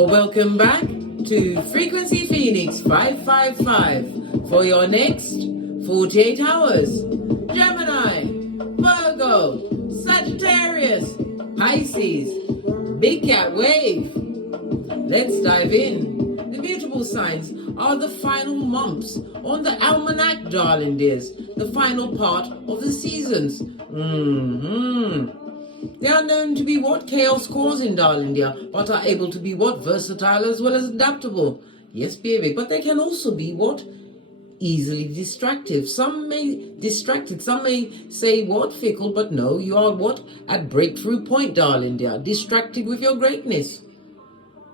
Well, welcome back to Frequency Phoenix 555 for your next 48 hours. Gemini, Virgo, Sagittarius, Pisces, Big Cat Wave. Let's dive in. The mutable signs are the final months on the almanac, darling dears. The final part of the seasons. They are known to be what? Chaos causing, darling dear, but are able to be what? Versatile as well as adaptable. Yes, baby, but they can also be what? Easily distractive. Some may say what? Fickle, but no, you are what? At breakthrough point, darling dear. Distracted with your greatness.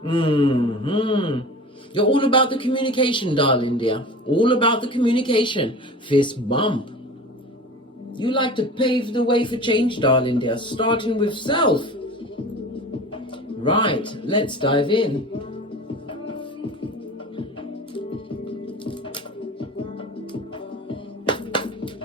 You're all about the communication, darling dear. All about the communication. Fist bump. You like to pave the way for change, darling dear, starting with self. Right, let's dive in.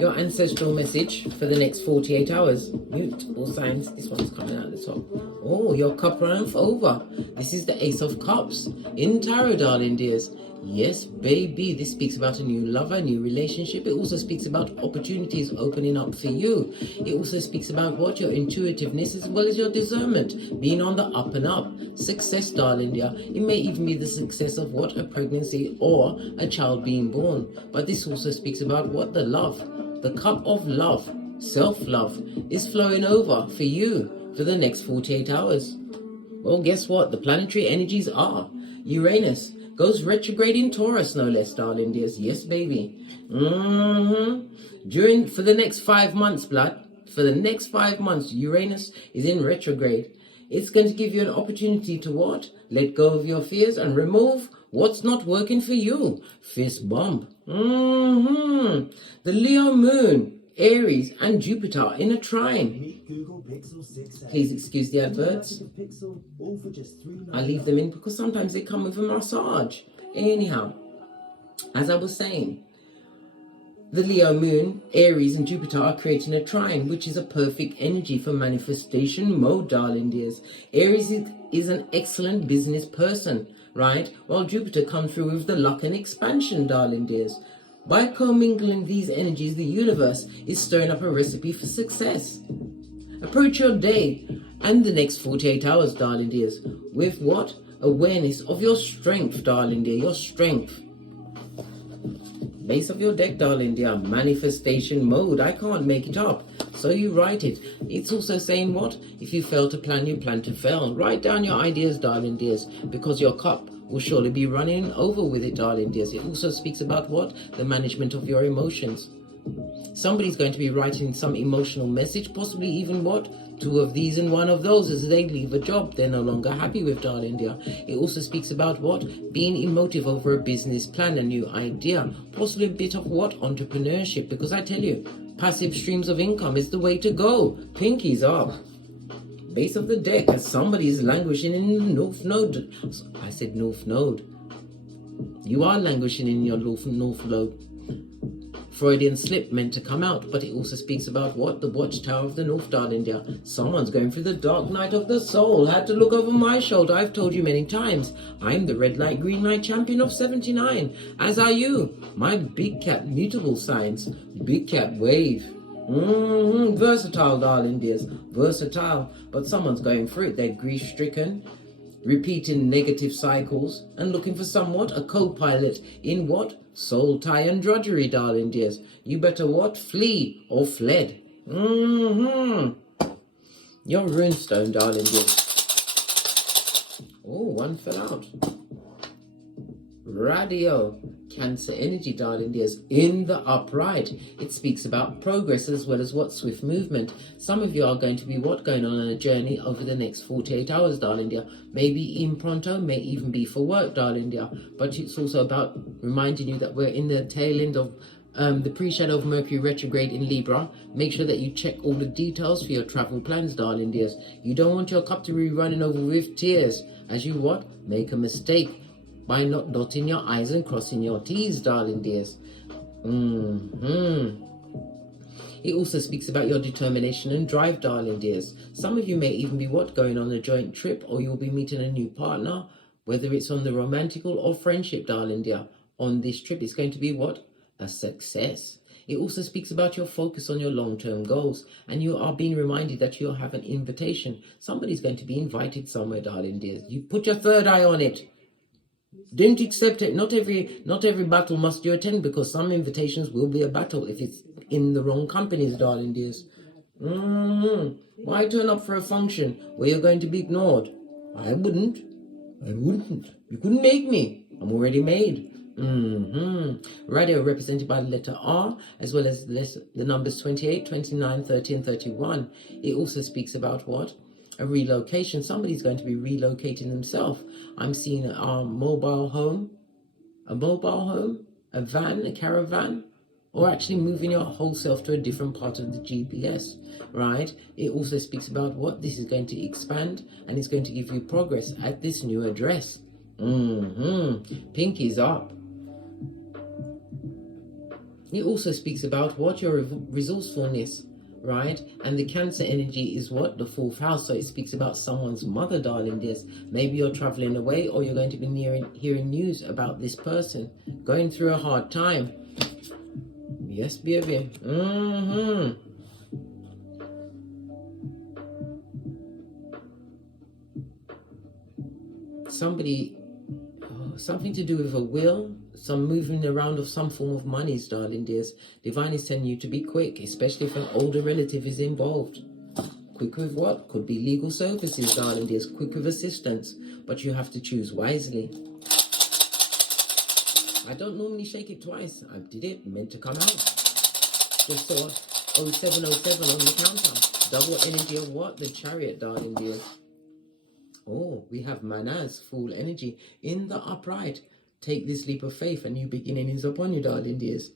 Your ancestral message for the next 48 hours. Mutable signs. This one's coming out the top. Oh, your cup runneth over. This is the Ace of Cups in tarot, darling dears. Yes, baby, this speaks about a new lover, new relationship. It also speaks about opportunities opening up for you. It also speaks about what? Your intuitiveness as well as your discernment, being on the up and up. Success, darling dear. It may even be the success of what? A pregnancy or a child being born. But this also speaks about what? The love. The cup of love, self-love, is flowing over for you for the next 48 hours. Well, guess what? The planetary energies are Uranus. Goes retrograde in Taurus, no less, darling dears. Yes, baby. For the next 5 months, for the next 5 months, Uranus is in retrograde. It's going to give you an opportunity to what? Let go of your fears and remove what's not working for you. Fist bump. The Leo moon, Aries, and Jupiter are in a trine. Please excuse the adverts. I leave them in because sometimes they come with a massage. Anyhow, as I was saying, the Leo moon, Aries, and Jupiter are creating a trine, which is a perfect energy for manifestation mode, darling dears. Aries is an excellent business person, right? While Jupiter comes through with the luck and expansion, darling dears. By commingling these energies, the universe is stirring up a recipe for success. Approach your day and the next 48 hours, darling dears, with what? Awareness of your strength, darling dear, your strength. Base of your deck, darling dear, manifestation mode. I can't make it up, so you write it. It's also saying what? If you fail to plan, you plan to fail. Write down your ideas, darling dears, because your cup will surely be running over with it, darling dears. It also speaks about what? The management of your emotions. Somebody's going to be writing some emotional message, possibly even what? 2 of these and 1 of those as they leave a job they're no longer happy with, darling dear. It also speaks about what? Being emotive over a business plan, a new idea, possibly a bit of what? Entrepreneurship, because I tell you, passive streams of income is the way to go. Pinkies up. Base of the deck as somebody is languishing in the North Node. I said North Node. You are languishing in your North Node. Freudian slip meant to come out, but it also speaks about what? The watchtower of the North, darling dear. Someone's going through the dark night of the soul. Had to look over my shoulder. I've told you many times. I'm the red light, green light champion of 79. As are you. My big cat mutable signs. Big cat wave. Versatile, darling dears. Versatile. But someone's going through it. They're grief-stricken, repeating negative cycles, and looking for somewhat a co-pilot in what? Soul tie and drudgery, darling dears. You better what? Flee or fled. Your runestone, darling dears. Oh, one fell out. Radio. Cancer energy, darling dears, in the upright. It speaks about progress as well as what? Swift movement. Some of you are going to be what? Going on a journey over the next 48 hours, darling dear. Maybe in pronto, may even be for work, darling dear. But it's also about reminding you that we're in the tail end of the pre-shadow of Mercury retrograde in Libra. Make sure that you check all the details for your travel plans, darling dears. You don't want your cup to be running over with tears as you what? Make a mistake by not dotting your I's and crossing your T's, darling dears. It also speaks about your determination and drive, darling dears. Some of you may even be what? Going on a joint trip, or you'll be meeting a new partner, Whether it's on the romantical or friendship, darling dear, on this trip, it's going to be what? A success. It also speaks about your focus on your long-term goals, and you are being reminded that you'll have an invitation. Somebody's going to be invited somewhere, darling dears. You put your third eye on it. Don't accept it. Not every battle must you attend, because some invitations will be a battle if it's in the wrong companies, darling dears. Why turn up for a function where you're going to be ignored? I wouldn't. You couldn't make me. I'm already made. Radio represented by the letter R, as well as the numbers 28, 29, 30, and 31. It also speaks about what? A relocation. Somebody's going to be relocating themselves. I'm seeing a mobile home, a van, a caravan, or actually moving your whole self to a different part of the GPS, right? It also speaks about what? This is going to expand, and it's going to give you progress at this new address. Pinkies up. It also speaks about what? Your resourcefulness, right? And the Cancer energy is what? The 4th house. So it speaks about someone's mother, darling dears. Maybe you're traveling away, or you're going to be hearing news about this person going through a hard time. Yes, baby. Something to do with a will, some moving around of some form of monies, darling dears. Divine is telling you to be quick, especially if an older relative is involved. Quick with what? Could be legal services, darling dears. Quick with assistance, but you have to choose wisely. I don't normally shake it twice. I did it, meant to come out. Just saw 0707 on the counter. Double energy of what? The Chariot, darling dears. Oh, we have Manas, full energy in the upright. Take this leap of faith, a new beginning is upon you, darling dears.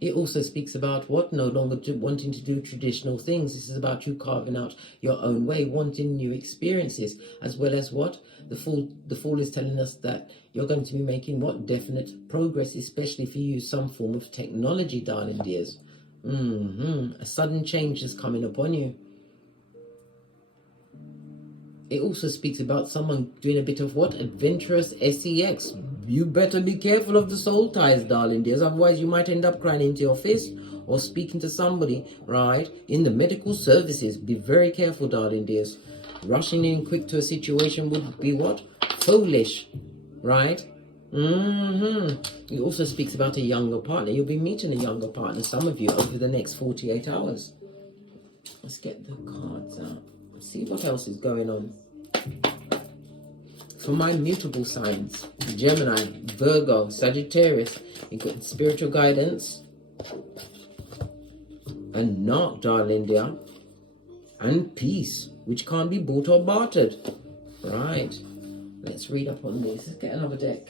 It also speaks about what? No longer wanting to do traditional things. This is about you carving out your own way, wanting new experiences, as well as what? The Fool is telling us that you're going to be making what? Definite progress, especially if you use some form of technology, darling dears. A sudden change is coming upon you. It also speaks about someone doing a bit of what? Adventurous sex. You better be careful of the soul ties, darling dears. Otherwise, you might end up crying into your fist or speaking to somebody, right, in the medical services. Be very careful, darling dears. Rushing in quick to a situation would be what? Foolish, right? It also speaks about a younger partner. You'll be meeting a younger partner, some of you, over the next 48 hours. Let's get the cards out. See what else is going on. For my mutable signs, Gemini, Virgo, Sagittarius, you got spiritual guidance, and not, darling dear, and peace, which can't be bought or bartered. Right, let's read up on this. Let's get another deck.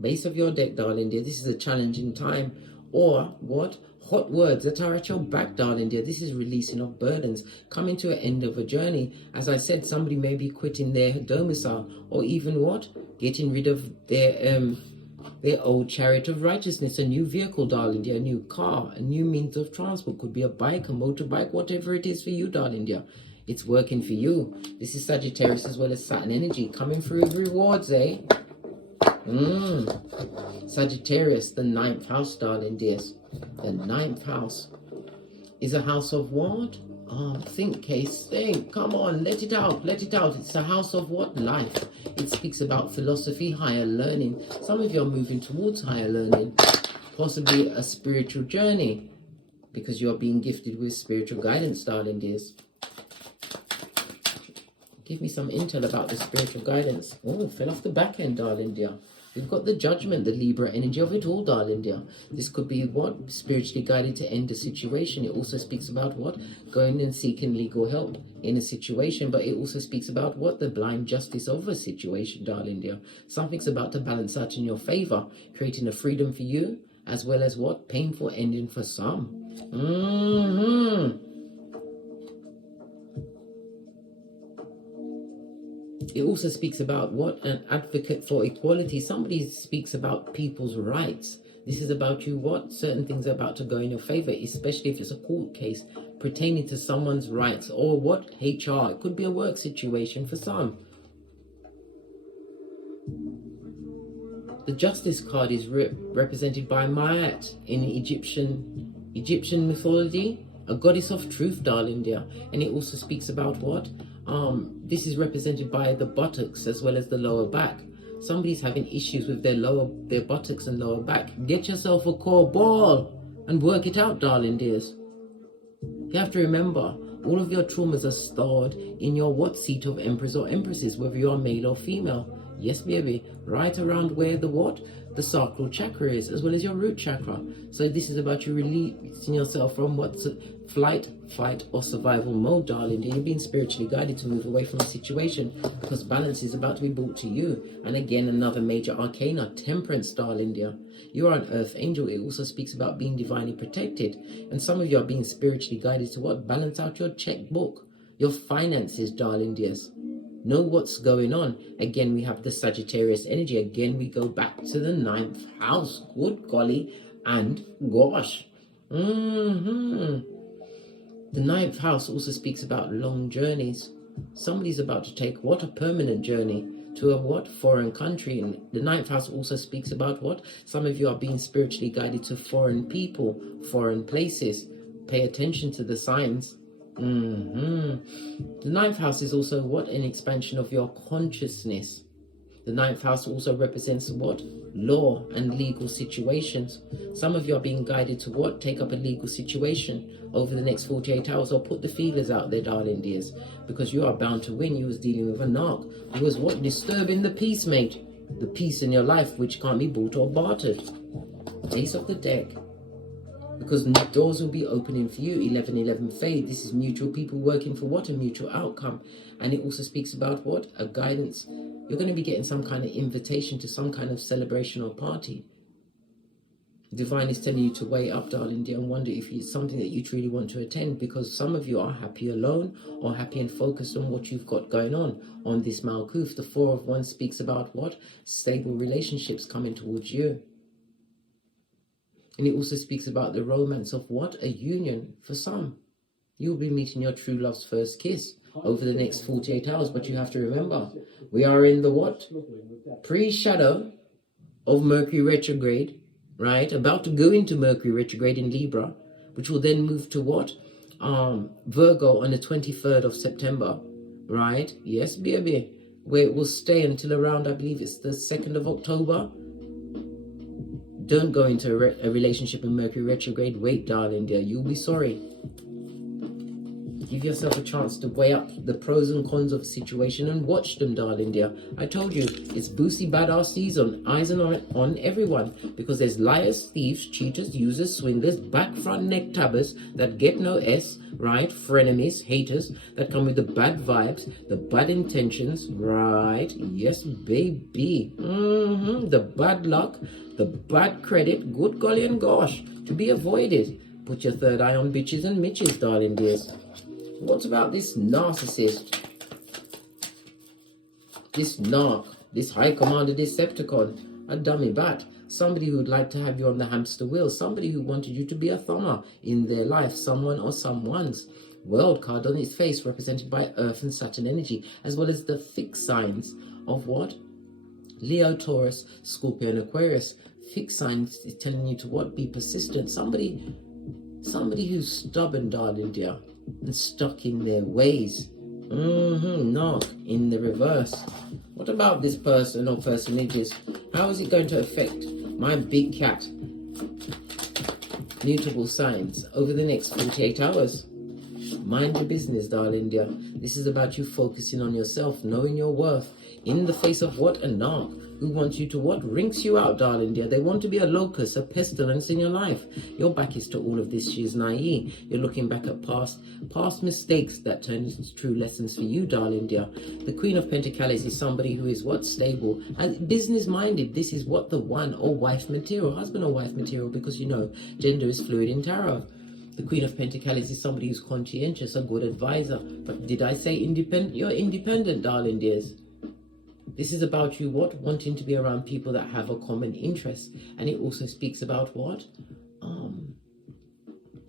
Base of your deck, darling dear, this is a challenging time, or what? Hot words that are at your back, darling dear. This is releasing of burdens, coming to an end of a journey. As I said, somebody may be quitting their domicile, or even what? Getting rid of their old chariot of righteousness, a new vehicle, darling dear, a new car, a new means of transport. Could be a bike, a motorbike, whatever it is for you, darling dear. It's working for you. This is Sagittarius as well as Saturn energy coming through with rewards, eh? Sagittarius, the 9th house, darling dears. The 9th house is a house of what? Think, Case, think. Come on, let it out, let it out. It's a house of what? Life. It speaks about philosophy, higher learning. Some of you are moving towards higher learning, possibly a spiritual journey, because you are being gifted with spiritual guidance, darling dears. Give me some intel about the spiritual guidance. Oh, fell off the back end, darling dear. We've got the Judgment, the Libra energy of it all, darling dear. This could be what? Spiritually guided to end a situation. It also speaks about what? Going and seeking legal help in a situation. But it also speaks about what? The blind justice of a situation, darling dear. Something's about to balance out in your favor, creating a freedom for you, as well as what? Painful ending for some. It also speaks about what? An advocate for equality. Somebody speaks about people's rights. This is about you what? Certain things are about to go in your favor, especially if it's a court case pertaining to someone's rights or what? HR. It could be a work situation for some. The Justice card is represented by Ma'at in Egyptian mythology, a goddess of truth, darling dear. And it also speaks about what? This is represented by the buttocks as well as the lower back. Somebody's having issues with their buttocks and lower back. Get yourself a core ball and work it out, darling dears. You have to remember, all of your traumas are stored in your what? Seat of emperors or empresses, whether you are male or female. Yes, baby, right around where the what? The sacral chakra is, as well as your root chakra. So this is about you releasing yourself from what's flight, fight, or survival mode, darling. You're being spiritually guided to move away from the situation because balance is about to be brought to you. And again, another major arcana, temperance, darling dear. You are an earth angel. It also speaks about being divinely protected. And some of you are being spiritually guided to what? Balance out your checkbook, your finances, darling dears. Know what's going on. Again, we have the Sagittarius energy. Again, we go back to the 9th house. Good golly and gosh. The 9th house also speaks about long journeys. Somebody's about to take what? A permanent journey to a what? Foreign country. And the 9th house also speaks about what? Some of you are being spiritually guided to foreign people, foreign places. Pay attention to the signs. The 9th house is also what? An expansion of your consciousness. The 9th house also represents what? Law and legal situations. Some of you are being guided to what? Take up a legal situation over the next 48 hours or put the feelers out there, darling dears, because you are bound to win. You was dealing with a narc who was what? Disturbing the peace, mate. The peace in your life which can't be bought or bartered. Ace of the deck. Because doors will be opening for you. 11-11 fade. This is mutual people working for what? A mutual outcome. And it also speaks about what? A guidance. You're going to be getting some kind of invitation to some kind of celebration or party. Divine is telling you to weigh up, darling dear, and wonder if it's something that you truly want to attend, because some of you are happy alone or happy and focused on what you've got going on this Malkuth. The 4 of Wands speaks about what? Stable relationships coming towards you. And it also speaks about the romance of what? A union for some. You'll be meeting your true love's first kiss over the next 48 hours. But you have to remember, we are in the what? Pre-shadow of Mercury retrograde, right? About to go into Mercury retrograde in Libra, which will then move to what? Virgo on the 23rd of September, right? Yes, baby. Where it will stay until around, I believe it's the 2nd of October. Don't go into a relationship in Mercury retrograde. Wait, darling dear, you'll be sorry. Give yourself a chance to weigh up the pros and cons of a situation and watch them, darling dear. I told you, it's Boosie Badass season. Eyes on everyone, because there's liars, thieves, cheaters, users, swindlers, back front neck tabbers that get no S, right? Frenemies, haters that come with the bad vibes, the bad intentions, right? Yes, baby. The bad luck, the bad credit, good golly and gosh, to be avoided. Put your third eye on bitches and mitches, darling dears. What about this narcissist? This narc, this high commander Decepticon, a dummy bat, somebody who would like to have you on the hamster wheel, somebody who wanted you to be a thumber in their life, someone or someone's. World card on its face, represented by Earth and Saturn energy, as well as the fixed signs of what? Leo, Taurus, Scorpio, and Aquarius. Fixed signs is telling you to what? Be persistent. Somebody who's stubborn, darling dear, and stuck in their ways. Knock in the reverse. What about this person or personages? How is it going to affect my big cat? Mutable signs over the next 48 hours. Mind your business, darling dear. This is about you focusing on yourself, knowing your worth, in the face of what? A narc who wants you to what? Rinse you out, darling dear. They want to be a locust, a pestilence in your life. Your back is to all of this. She is naive. You're looking back at past mistakes that turn into true lessons for you, darling dear. The Queen of Pentacles is somebody who is what? Stable and business-minded. This is what? The one or wife material, husband or wife material, because you know gender is fluid in tarot. The Queen of Pentacles is somebody who's conscientious, a good advisor. But did I say independent? You're independent, darling dears. This is about you what? Wanting to be around people that have a common interest. And it also speaks about what?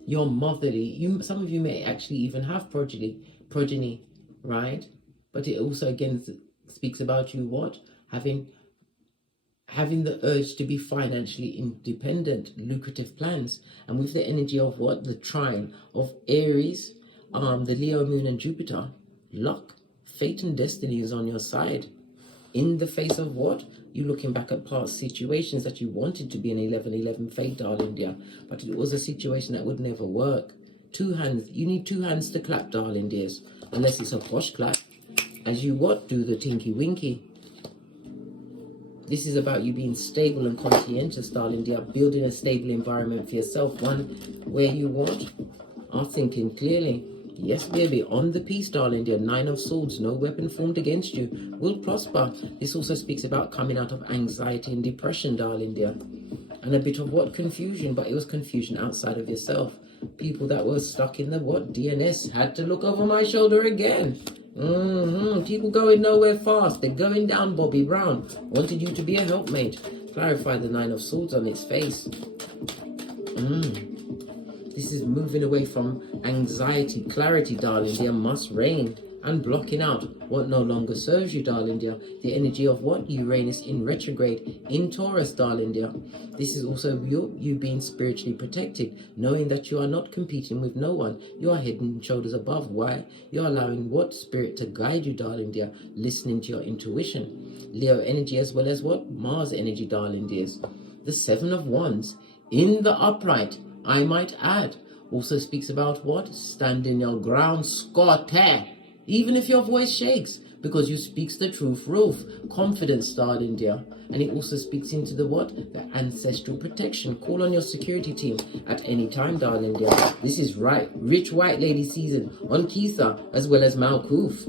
Your motherly. Some of you may actually even have progeny, right? But it also again speaks about you what? Having the urge to be financially independent, lucrative plans. And with the energy of what? The trine of Aries, the Leo moon and Jupiter, luck, fate and destiny is on your side. In the face of what? You looking back at past situations that you wanted to be an 11-11 fate, darling dear, but it was a situation that would never work. Two hands, you need two hands to clap, darling dears, unless it's a posh clap. As you what? Do the tinky winky. This is about you being stable and conscientious, darling dear, building a stable environment for yourself, one where you what? Are thinking clearly. Yes, baby, on the peace, darling dear. 9 of Swords, no weapon formed against you will prosper. This also speaks about coming out of anxiety and depression, darling dear. And a bit of what? Confusion, but it was confusion outside of yourself. People that were stuck in the what? DNS had to look over my shoulder again. People going nowhere fast. They're going down, Bobby Brown. Wanted you to be a helpmate. Clarify the 9 of Swords on its face. This is moving away from anxiety, clarity, darling dear, must reign, and blocking out what no longer serves you, darling dear. The energy of what? Uranus in retrograde in Taurus, darling dear. This is also you being spiritually protected, knowing that you are not competing with no one. You are head and shoulders above. Why? You're allowing what? Spirit to guide you, darling dear, listening to your intuition. Leo energy as well as what? Mars energy, darling dears. The 7 of Wands in the upright, I might add, also speaks about what? Standing your ground, Scotty. Even if your voice shakes, because you speaks the truth, Rolf. Confidence, darling dear. And it also speaks into the what? The ancestral protection. Call on your security team at any time, darling dear. This is right. Rich white lady season on Keitha as well as Malkuth.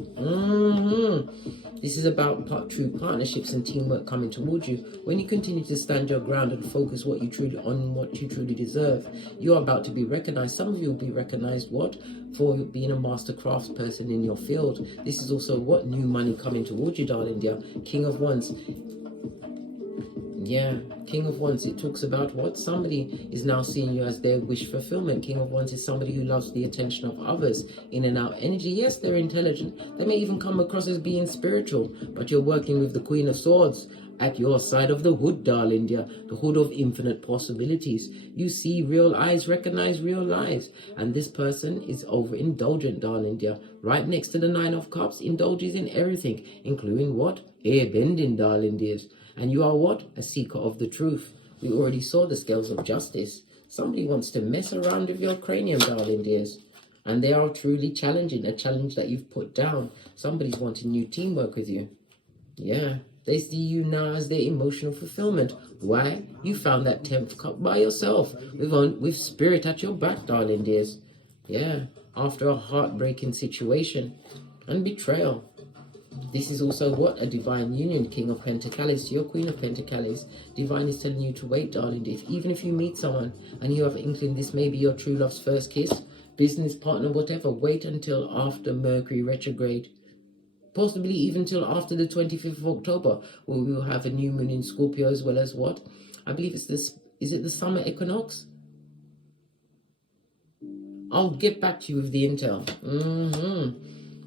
This is about true partnerships and teamwork coming towards you. When you continue to stand your ground and focus what you truly deserve, you are about to be recognized. Some of you will be recognized what? For being a master crafts person in your field. This is also what? New money coming towards you, darling dear. King of Wands. Yeah, King of Wands, it talks about what? Somebody is now seeing you as their wish fulfillment. King of Wands is somebody who loves the attention of others, in and out energy. Yes, they're intelligent. They may even come across as being spiritual, but you're working with the Queen of Swords at your side of the hood, darling dear, the hood of infinite possibilities. You see real eyes, recognize real lies. And this person is overindulgent, darling dear. Right next to the 9 of Cups, indulges in everything, including what? Airbending, darling dears. And you are what? A seeker of the truth. We already saw the scales of justice. Somebody wants to mess around with your cranium, darling dears. And they are truly challenging, a challenge that you've put down. Somebody's wanting new teamwork with you. Yeah, they see you now as their emotional fulfillment. Why? You found that 10th cup by yourself, with spirit at your back, darling dears. Yeah, after a heartbreaking situation and betrayal. This is also what? A divine union, King of Pentacles to your Queen of Pentacles. Divine is telling you to wait, darling. Even if you meet someone and you have inkling this may be your true love's first kiss, business partner, whatever, wait until after Mercury retrograde. Possibly even till after the 25th of October, where we will have a new moon in Scorpio as well as what? I believe it's this, is it the summer equinox? I'll get back to you with the intel.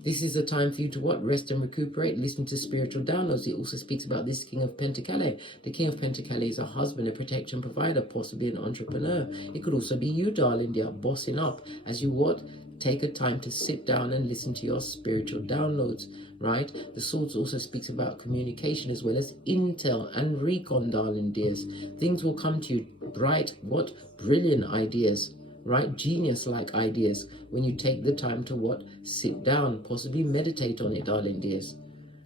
This is a time for you to what? Rest and recuperate, listen to spiritual downloads. It also speaks about this King of Pentacles. The King of Pentacles is a husband, a protection provider, possibly an entrepreneur. It could also be you, darling dear, bossing up as you what? Take a time to sit down and listen to your spiritual downloads, right? The Swords also speaks about communication as well as intel and recon, darling dears. Things will come to you, bright, what? Brilliant ideas. Right, genius-like ideas when you take the time to what? Sit down, possibly meditate on it, darling dears,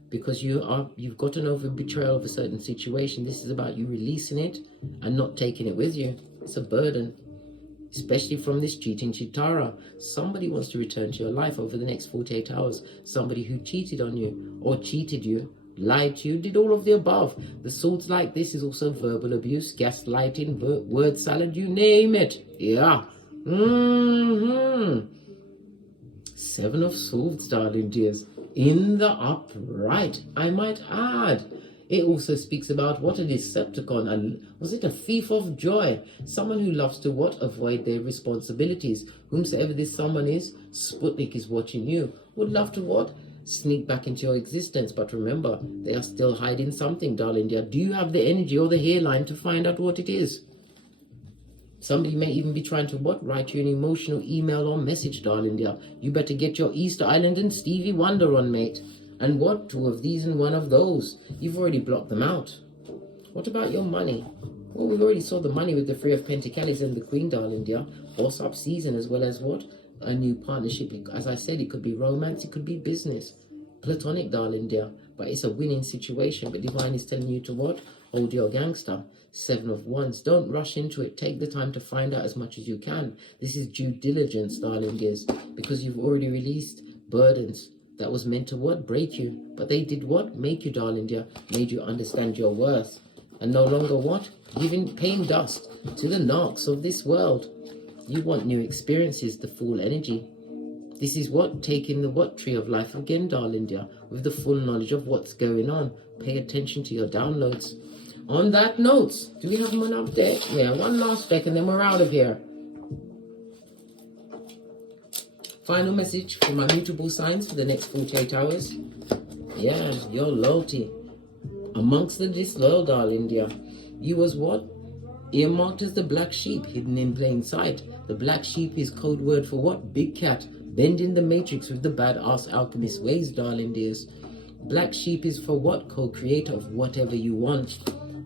because you've gotten over betrayal of a certain situation. This is about you releasing it and not taking it with you. It's a burden, especially from this cheating Chitara. Somebody wants to return to your life over the next 48 hours. Somebody who cheated on you or cheated you, lied to you, did all of the above. The Swords like this is also verbal abuse, gaslighting, word salad, you name it. Yeah. 7 of Swords, darling dears. in the upright, I might add. It also speaks about what? A Decepticon, and was it a thief of joy? Someone who loves to what? Avoid their responsibilities. Whomsoever this someone is, Sputnik is watching you. Would love to what? Sneak back into your existence. But remember, they are still hiding something, darling dear. Do you have the energy or the hairline to find out what it is? Somebody may even be trying to what? Write you an emotional email or message, darling dear. You better get your Easter Island and Stevie Wonder on, mate. And what? 2 of these and 1 of those. You've already blocked them out. What about your money? Well, we've already saw the money with the 3 of Pentacles and the Queen, darling dear. Boss up season, as well as what? A new partnership. As I said, it could be romance, it could be business. Platonic, darling dear. But it's a winning situation. But Divine is telling you to what? Hold your gangster. 7 of Wands. Don't rush into it. Take the time to find out as much as you can. This is due diligence, darling dears. Because you've already released burdens that was meant to what? Break you. But they did what? Make you, darling dear. Made you understand your worth. And no longer what? Paying dust to the knocks of this world. You want new experiences, the Fool energy. This is what? Taking the what? Tree of life again, darling dear. With the full knowledge of what's going on. Pay attention to your downloads. On that note, do we have one up there? Yeah, one last deck and then we're out of here. Final message for my mutable signs for the next 48 hours. Yeah, your loyalty. Amongst the disloyal, darling dear. You was what? Earmarked as the black sheep, hidden in plain sight. The black sheep is code word for what? Big cat. Bending the matrix with the badass alchemist ways, darling dears. Black sheep is for what? Co-creator of whatever you want.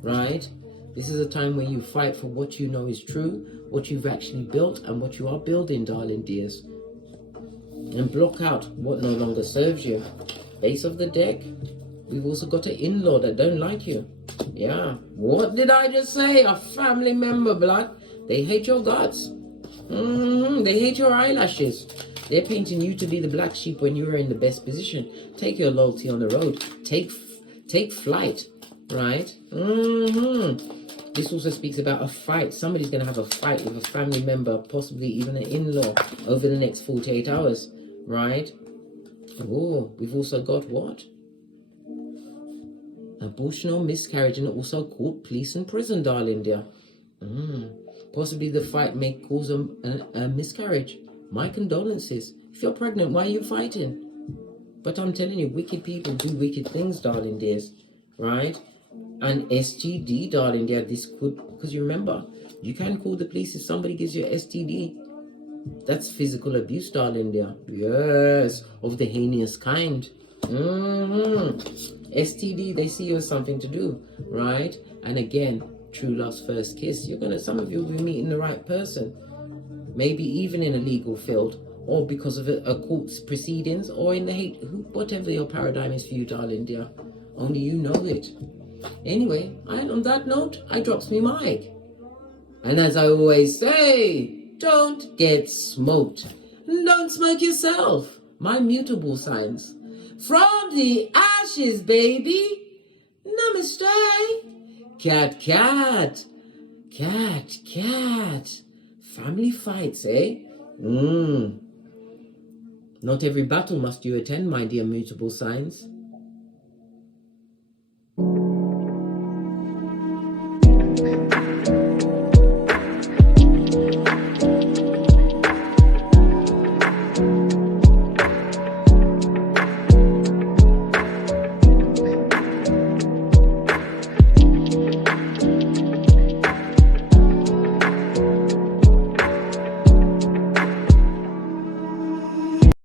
Right? This is a time where you fight for what you know is true, what you've actually built, and what you are building, darling dears. And block out what no longer serves you. Base of the deck. We've also got an in-law that don't like you. Yeah. What did I just say? A family member, blood. They hate your guts. They hate your eyelashes. They're painting you to be the black sheep when you are in the best position. Take your loyalty on the road. Take flight. Right? This also speaks about a fight. Somebody's going to have a fight with a family member, possibly even an in-law, over the next 48 hours. Right? Oh, we've also got what? Abortion or miscarriage, and also court, police, and prison, darling dear. Possibly the fight may cause a miscarriage. My condolences. If you're pregnant, why are you fighting? But I'm telling you, wicked people do wicked things, darling dears. Right? And STD, darling dear, this could, because you remember, you can call the police if somebody gives you an STD. That's physical abuse, darling dear. Yes, of the heinous kind. STD, they see you as something to do, right? And again, true love's first kiss. Some of you will be meeting the right person. Maybe even in a legal field, or because of a court's proceedings, or in the hate, whatever your paradigm is for you, darling dear. Only you know it. Anyway, on that note, I drops me mic. And as I always say, don't get smoked. And don't smoke yourself. My mutable signs. From the ashes, baby. Namaste. Cat, cat. Cat, cat. Family fights, eh? Not every battle must you attend, my dear mutable signs.